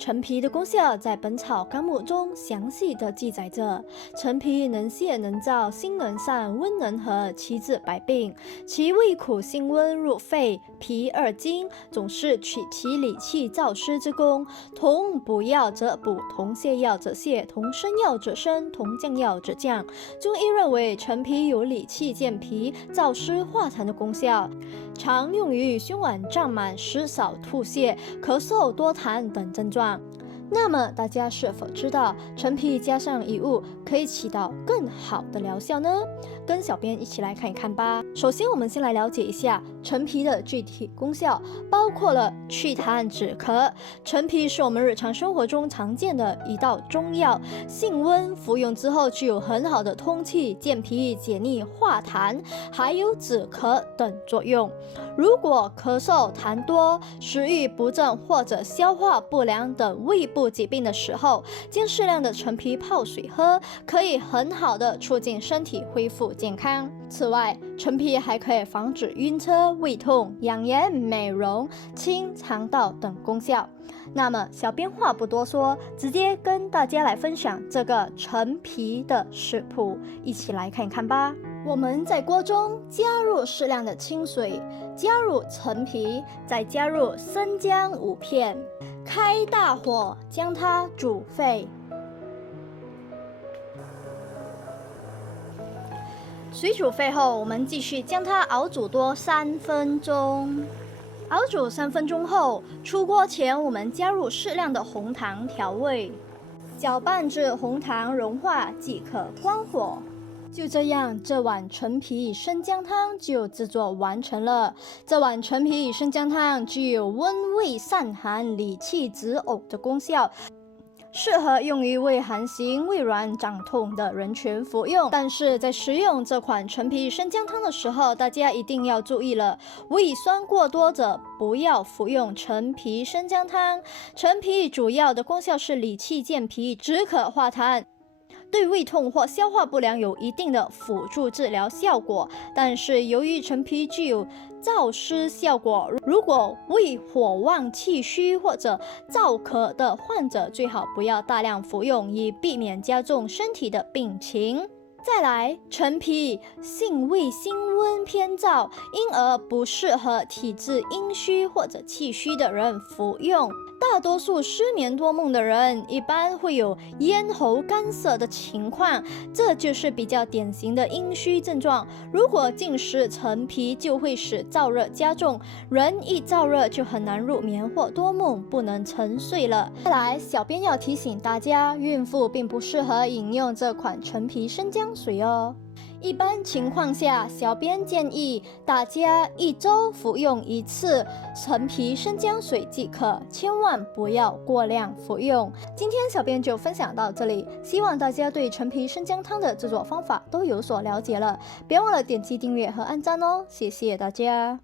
陈皮的功效在《本草纲目》中详细的记载着，陈皮能泻能燥，心能散，温能和，其治百病。其味苦辛温，入肺、脾二经，总是取其理气燥湿之功。同补药者补，同泻药者泻，同生药者生，同降药者降。中医认为陈皮有理气健脾、燥湿化痰的功效，常用于胸脘胀满、食少吐泻、咳嗽多痰等症状。那么大家是否知道陈皮加上一物可以起到更好的疗效呢？跟小编一起来看一看吧。首先我们先来了解一下陈皮的具体功效，包括了祛痰止咳。陈皮是我们日常生活中常见的一道中药，性温，服用之后具有很好的通气、健脾、解腻、化痰，还有止咳等作用。如果咳嗽、痰多、食欲不振或者消化不良等胃部疾病的时候，将适量的陈皮泡水喝，可以很好的促进身体恢复健康。此外，陈皮还可以防止晕车、胃痛、养颜、美容、清肠道等功效。那么小编话不多说，直接跟大家来分享这个陈皮的食谱，一起来看一看吧。我们在锅中加入适量的清水，加入陈皮，再加入生姜5片，开大火将它煮沸。水煮沸后，我们继续将它熬煮多3分钟。熬煮3分钟后，出锅前我们加入适量的红糖调味，搅拌至红糖融化即可关火。就这样，这碗陈皮生姜汤就制作完成了。这碗陈皮生姜汤具有温胃散寒、理气止呕的功效，适合用于胃寒型、胃软、胀痛的人群服用。但是在食用这款陈皮生姜汤的时候，大家一定要注意了，胃酸过多者不要服用陈皮生姜汤。陈皮主要的功效是理气健脾、止渴化痰，对胃痛或消化不良有一定的辅助治疗效果，但是由于陈皮具有燥湿效果，如果胃火旺、气虚或者燥咳的患者，最好不要大量服用，以避免加重身体的病情。再来，陈皮性味辛温偏燥，因而不适合体质阴虚或者气虚的人服用。大多数失眠多梦的人一般会有咽喉干涩的情况，这就是比较典型的阴虚症状。如果进食陈皮，就会使燥热加重，人一燥热就很难入眠或多梦，不能沉睡了。再来，小编要提醒大家，孕妇并不适合饮用这款陈皮生姜水哦。一般情况下，小编建议大家1周服用1次陈皮生姜水即可，千万不要过量服用。今天小编就分享到这里，希望大家对陈皮生姜汤的制作方法都有所了解了。别忘了点击订阅和按赞哦，谢谢大家。